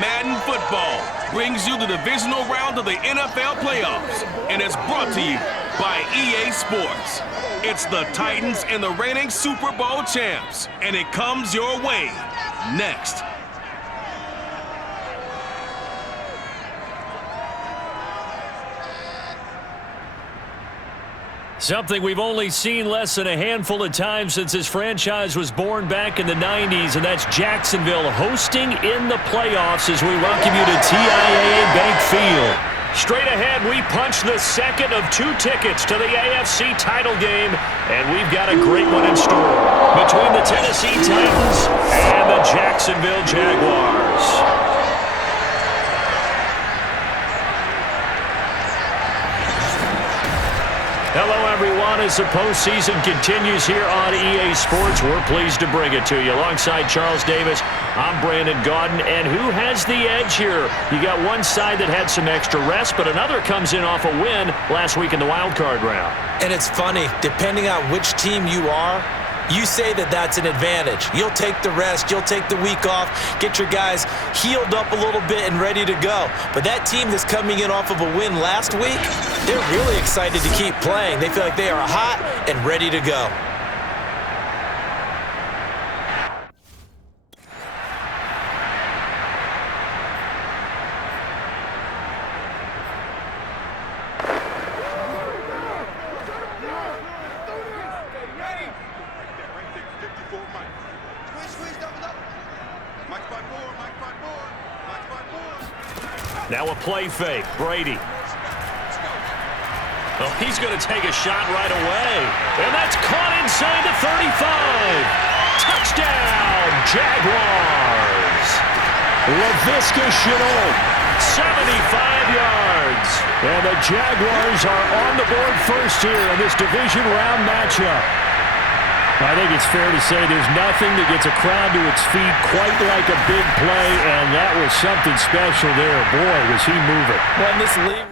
Madden Football brings you the divisional round of the NFL playoffs, and it's brought to you by EA Sports. It's the Titans and the reigning Super Bowl champs, and it comes your way next. Something we've only seen less than a handful of times since this franchise was born back in the 90s, and that's Jacksonville hosting in the playoffs as we welcome you to TIAA Bank Field. Straight ahead, we punch the second of 2 tickets to the AFC title game, and we've got a great one in store between the Tennessee Titans and the Jacksonville Jaguars. Hello, everyone. As the postseason continues here on EA Sports, we're pleased to bring it to you. Alongside Charles Davis, I'm Brandon Gaudin. And who has the edge here? You got one side that had some extra rest, but another comes in off a win last week in the wild card round. And it's funny, depending on which team you are, you say that that's an advantage. You'll take the rest, you'll take the week off, get your guys healed up a little bit and ready to go. But that team that's coming in off of a win last week, they're really excited to keep playing. They feel like they are hot and ready to go. Now a play fake. Brady. Oh, he's going to take a shot right away. And that's caught inside the 35. Touchdown, Jaguars. Laviska Shenault, 75 yards. And the Jaguars are on the board first here in this division round matchup. I think it's fair to say there's nothing that gets a crowd to its feet quite like a big play, and that was something special there. Boy, was he moving. When this league...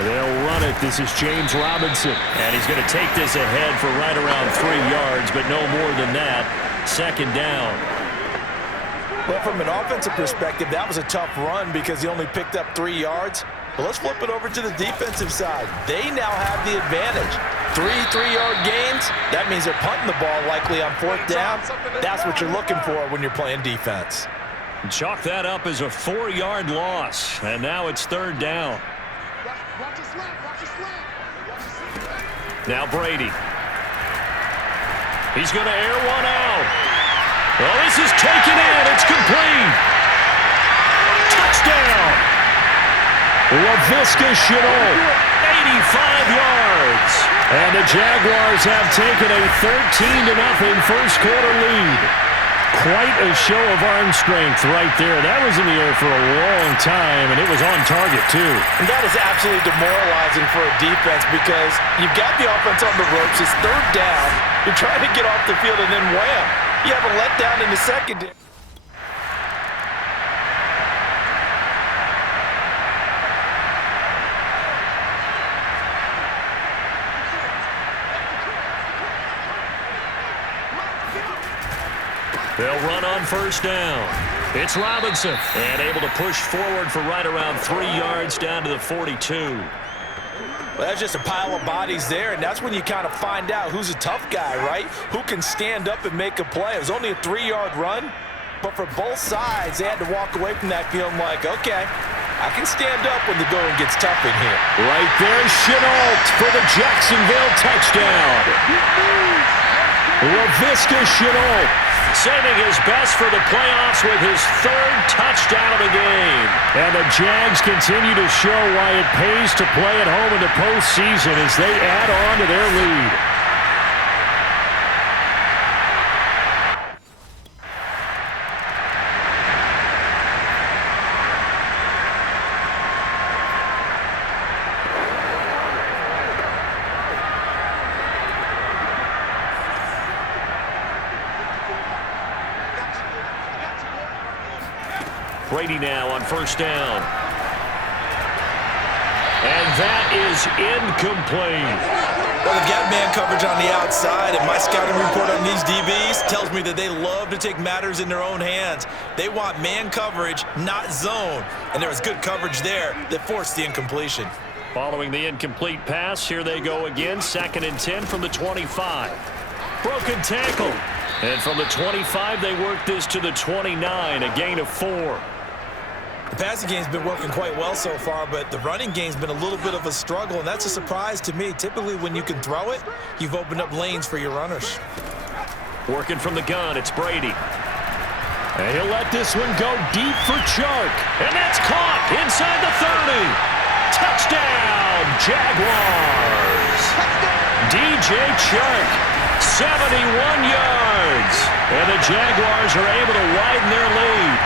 They'll run it. This is James Robinson. And he's going to take this ahead for right around 3 yards, but no more than that. Second down. Well, from an offensive perspective, that was a tough run because he only picked up 3 yards. But let's flip it over to the defensive side. They now have the advantage. 3 3-yard gains. That means they're punting the ball likely on 4th down. That's what you're looking for when you're playing defense. Chalk that up as a 4-yard loss. And now it's 3rd down. Now Brady. He's going to air one out. Well, this is taken in. It's complete. Touchdown. Laviska Shenault, 85 yards. And the Jaguars have taken a 13-0 first quarter lead. Quite a show of arm strength right there. That was in the air for a long time, and it was on target, too. And that is absolutely demoralizing for a defense because you've got the offense on the ropes. It's 3rd down. You're trying to get off the field, and then wham, you have a letdown in the secondary. They'll run on 1st down. It's Robinson. And able to push forward for right around 3 yards down to the 42. Well, that's just a pile of bodies there, and that's when you kind of find out who's a tough guy, right? Who can stand up and make a play. It was only a 3-yard run, but for both sides, they had to walk away from that feeling like, okay, I can stand up when the going gets tough in here. Right there, Shenault for the Jacksonville touchdown. Laviska Shenault saving his best for the playoffs with his 3rd touchdown of the game. And the Jags continue to show why it pays to play at home in the postseason as they add on to their lead. Brady now on first down. And that is incomplete. Well, they've got man coverage on the outside, and my scouting report on these DBs tells me that they love to take matters in their own hands. They want man coverage, not zone. And there was good coverage there that forced the incompletion. Following the incomplete pass, here they go again. 2nd and 10 from the 25. Broken tackle. And from the 25, they work this to the 29, a gain of 4. The passing game's been working quite well so far, but the running game's been a little bit of a struggle, and that's a surprise to me. Typically, when you can throw it, you've opened up lanes for your runners. Working from the gun, it's Brady. And he'll let this one go deep for Chark. And that's caught inside the 30. Touchdown, Jaguars. DJ Chark, 71 yards. And the Jaguars are able to widen their lead.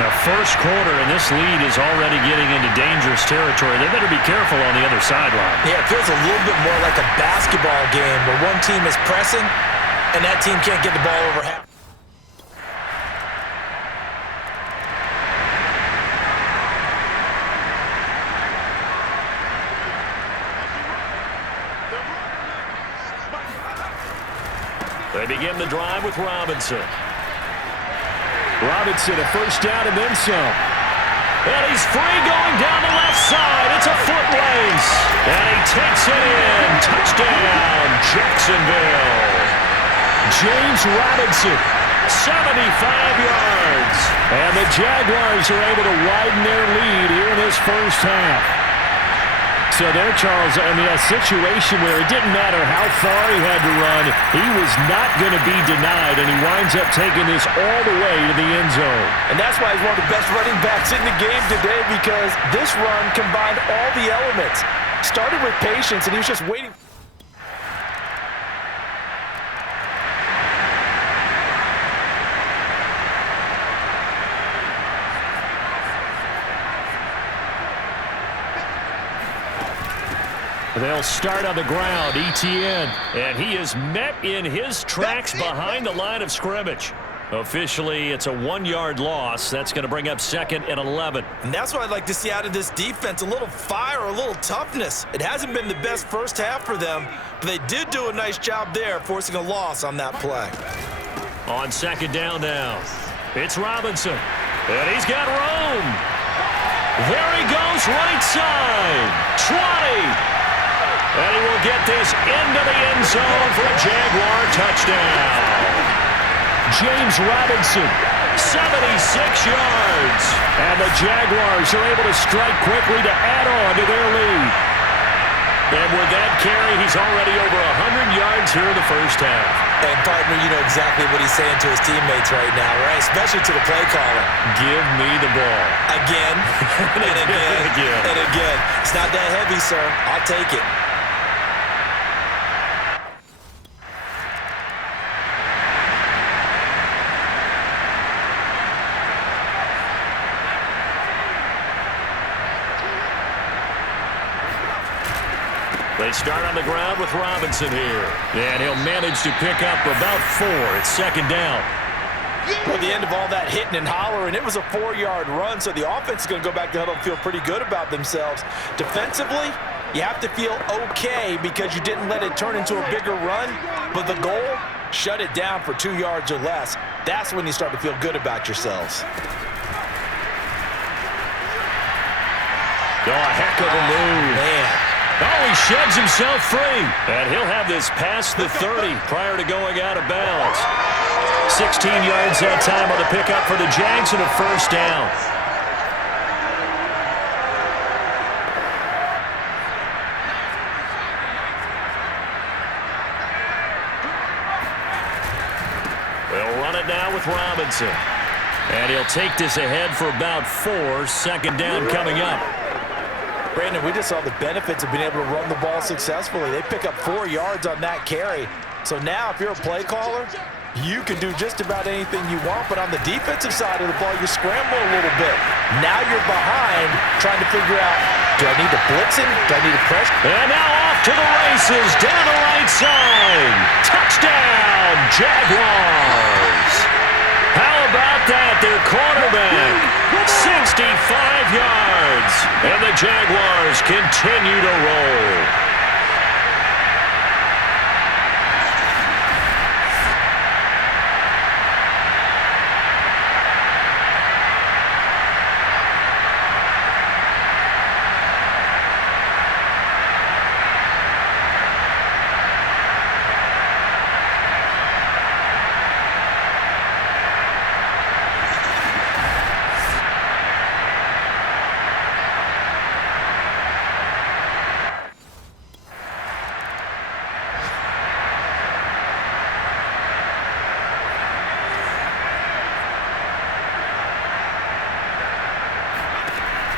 Now, first quarter, and this lead is already getting into dangerous territory. They better be careful on the other sideline. Yeah, it feels a little bit more like a basketball game where one team is pressing and that team can't get the ball over half. They begin the drive with Robinson. Robinson, a first down and then some. And he's free going down the left side. It's a foot race. And he takes it in. Touchdown, Jacksonville. James Robinson, 75 yards. And the Jaguars are able to widen their lead here in this first half. So there, Charles, I mean, a situation where it didn't matter how far he had to run, he was not going to be denied, and he winds up taking this all the way to the end zone. And that's why he's one of the best running backs in the game today, because this run combined all the elements. Started with patience, and he was just waiting. They'll start on the ground, ETN, and he is met in his tracks behind the line of scrimmage. Officially, it's a 1-yard loss. That's going to bring up 2nd and 11. And that's what I'd like to see out of this defense, a little fire, a little toughness. It hasn't been the best first half for them, but they did do a nice job there, forcing a loss on that play. On 2nd down now, it's Robinson, and he's got room. There he goes, right side, 20. And he will get this into the end zone for a Jaguar touchdown. James Robinson, 76 yards. And the Jaguars are able to strike quickly to add on to their lead. And with that carry, he's already over 100 yards here in the first half. And, partner, you know exactly what he's saying to his teammates right now, right? Especially to the play caller. Give me the ball. Again, and again, and again. It's not that heavy, sir. I'll take it. They start on the ground with Robinson here. And he'll manage to pick up about 4. It's 2nd down. Well, at the end of all that hitting and hollering, it was a 4-yard run, so the offense is going to go back to huddle and feel pretty good about themselves. Defensively, you have to feel okay because you didn't let it turn into a bigger run, but the goal, shut it down for 2 yards or less. That's when you start to feel good about yourselves. Oh, a heck of a move. Man. Oh, he sheds himself free. And he'll have this past the 30 prior to going out of bounds. 16 yards that time on the pickup for the Jags and a first down. They'll run it now with Robinson. And he'll take this ahead for about 4. 2nd down coming up. Brandon, we just saw the benefits of being able to run the ball successfully. They pick up 4 yards on that carry. So now if you're a play caller, you can do just about anything you want. But on the defensive side of the ball, you scramble a little bit. Now you're behind trying to figure out, do I need to blitz him? Do I need to press? And now off to the races, down the right side. Touchdown, Jaguars. How about quarterback. 65 yards. And the Jaguars continue to roll.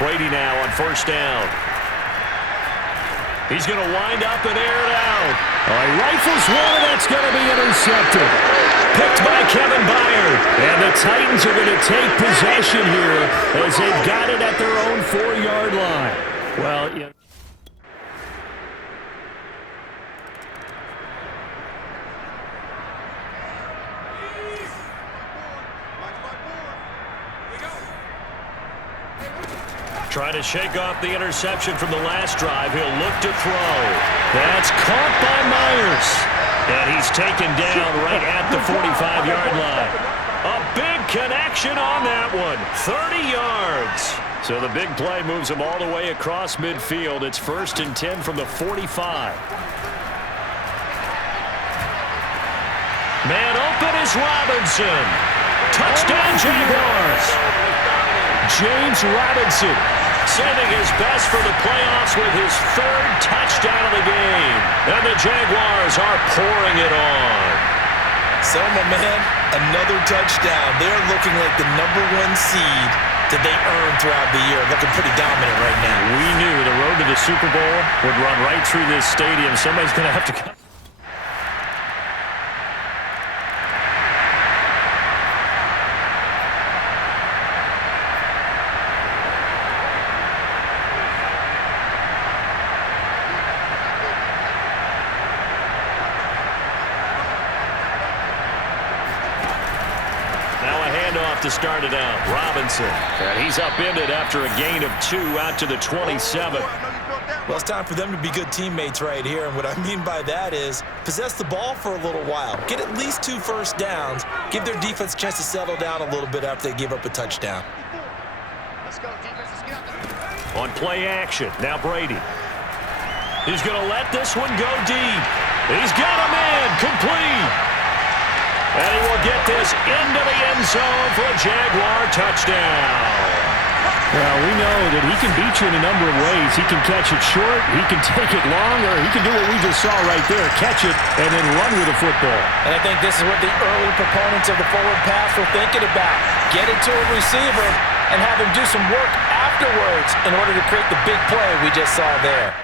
Brady now on first down. He's going to wind up and air it out. He rifles one, and that's going to be intercepted. Picked by Kevin Byard. And the Titans are going to take possession here as they've got it at their own 4-yard line. Well, yeah. Trying to shake off the interception from the last drive. He'll look to throw. That's caught by Myers. And he's taken down right at the 45-yard line. A big connection on that one. 30 yards. So the big play moves him all the way across midfield. It's 1st and 10 from the 45. Man open is Robinson. Touchdown Jaguars. James Robinson sending his best for the playoffs with his 3rd touchdown of the game. And the Jaguars are pouring it on. So, my man, another touchdown. They're looking like the #1 seed that they earned throughout the year. Looking pretty dominant right now. We knew the road to the Super Bowl would run right through this stadium. Somebody's going to have to come. To start it out, Robinson. And he's upended after a gain of 2 out to the 27. Well, it's time for them to be good teammates right here. And what I mean by that is possess the ball for a little while. Get at least 2 first downs. Give their defense a chance to settle down a little bit after they give up a touchdown. On play action, now Brady. He's going to let this one go deep. He's got a man complete. And he will get this into the end zone for a Jaguar touchdown. Well, we know that he can beat you in a number of ways. He can catch it short, he can take it long, or he can do what we just saw right there, catch it and then run with the football. And I think this is what the early proponents of the forward pass were thinking about. Get it to a receiver and have him do some work afterwards in order to create the big play we just saw there.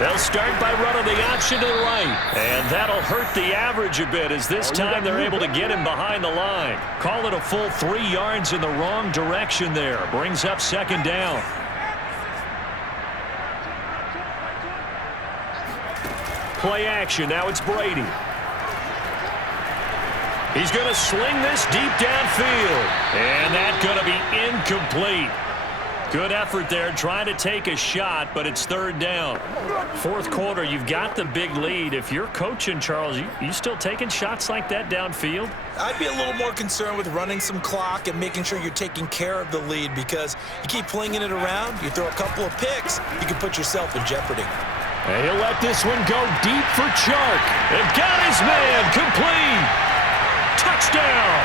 They'll start by running the option to the right. And that'll hurt the average a bit as this time they're able to get him behind the line. Call it a full 3 yards in the wrong direction there. Brings up 2nd down. Play action. Now it's Brady. He's going to sling this deep downfield. And that's going to be incomplete. Good effort there, trying to take a shot, but it's 3rd down. 4th quarter, you've got the big lead. If you're coaching, Charles, you still taking shots like that downfield? I'd be a little more concerned with running some clock and making sure you're taking care of the lead, because you keep flinging it around, you throw a couple of picks, you can put yourself in jeopardy. And he'll let this one go deep for Chark. And got his man complete. Touchdown.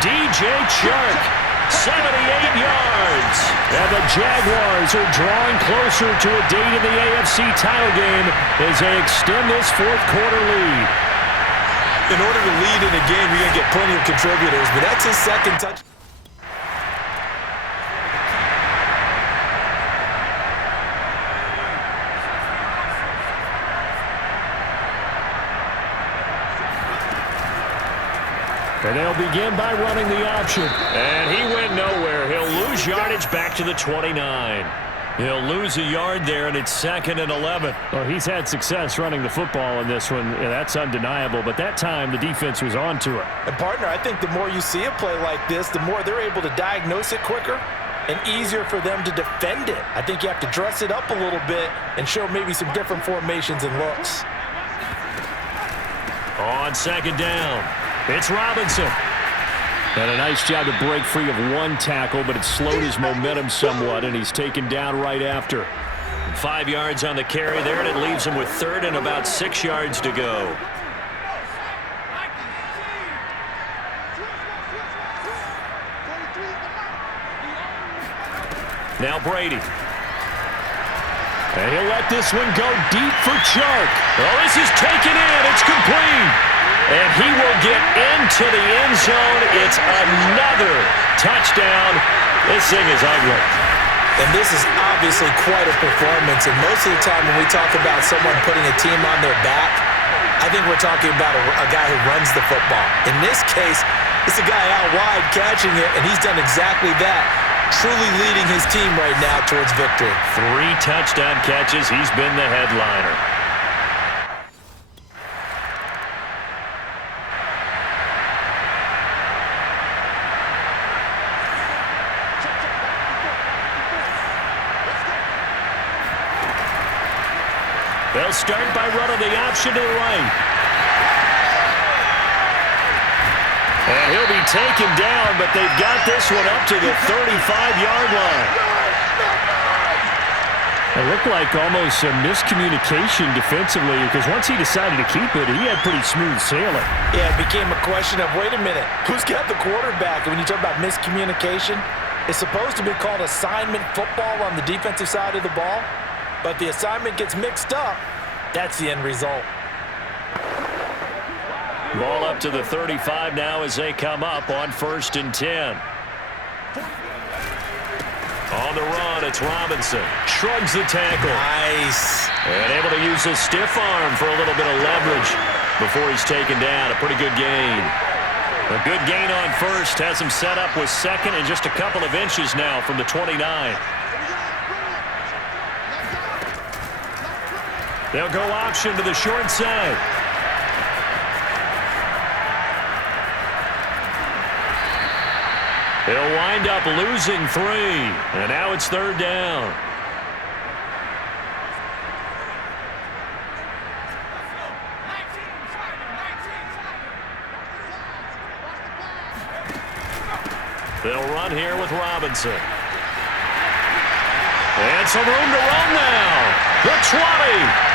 DJ Chark. 78 yards. And the Jaguars are drawing closer to a date in the AFC title game as they extend this 4th quarter lead. In order to lead in a game, you're going to get plenty of contributors, but that's his 2nd touch. And they'll begin by running the option. And he went nowhere. He'll lose yardage back to the 29. He'll lose a yard there, and it's 2nd and 11. Well, he's had success running the football in this one. Yeah, that's undeniable. But that time, the defense was on to it. And, partner, I think the more you see a play like this, the more they're able to diagnose it quicker and easier for them to defend it. I think you have to dress it up a little bit and show maybe some different formations and looks. On 2nd down, it's Robinson. And a nice job to break free of one tackle, but it slowed his momentum somewhat, and he's taken down right after. 5 yards on the carry there, and it leaves him with 3rd and about 6 yards to go. Now Brady. And he'll let this one go deep for Chark. Oh, this is taken in. It's complete. And he will get into the end zone. It's another touchdown. This thing is ugly. And this is obviously quite a performance. And most of the time when we talk about someone putting a team on their back, I think we're talking about a guy who runs the football. In this case, it's a guy out wide catching it, and he's done exactly that, truly leading his team right now towards victory. 3 touchdown catches. He's been the headliner. They'll start by running the option to the right. And he'll be taken down, but they've got this one up to the 35-yard line. It looked like almost a miscommunication defensively, because once he decided to keep it, he had pretty smooth sailing. Yeah, it became a question of, wait a minute, who's got the quarterback? And when you talk about miscommunication, it's supposed to be called assignment football on the defensive side of the ball. But the assignment gets mixed up. That's the end result. Ball up to the 35 now as they come up on 1st and 10. On the run, it's Robinson. Shrugs the tackle. Nice. And able to use his stiff arm for a little bit of leverage before he's taken down. A pretty good gain. A good gain on 1st. Has him set up with 2nd and just a couple of inches now from the 29. They'll go option to the short side. They'll wind up losing 3. And now it's 3rd down. They'll run here with Robinson. And some room to run now. The 20.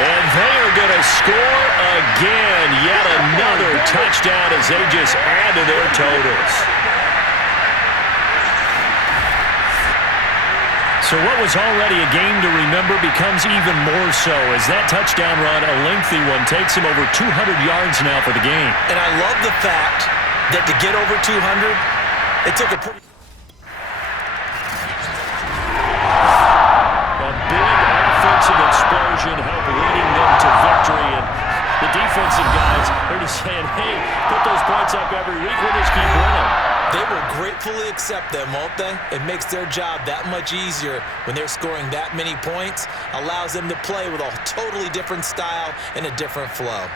And they are going to score again. Yet another touchdown as they just add to their totals. So what was already a game to remember becomes even more so as that touchdown run, a lengthy one, takes him over 200 yards now for the game. And I love the fact that to get over 200, it took a pretty... explosion help leading them to victory, and the defensive guys, they're just saying, hey, put those points up every week, we'll just keep winning. They will gratefully accept them, won't they? It makes their job that much easier when they're scoring that many points, allows them to play with a totally different style and a different flow.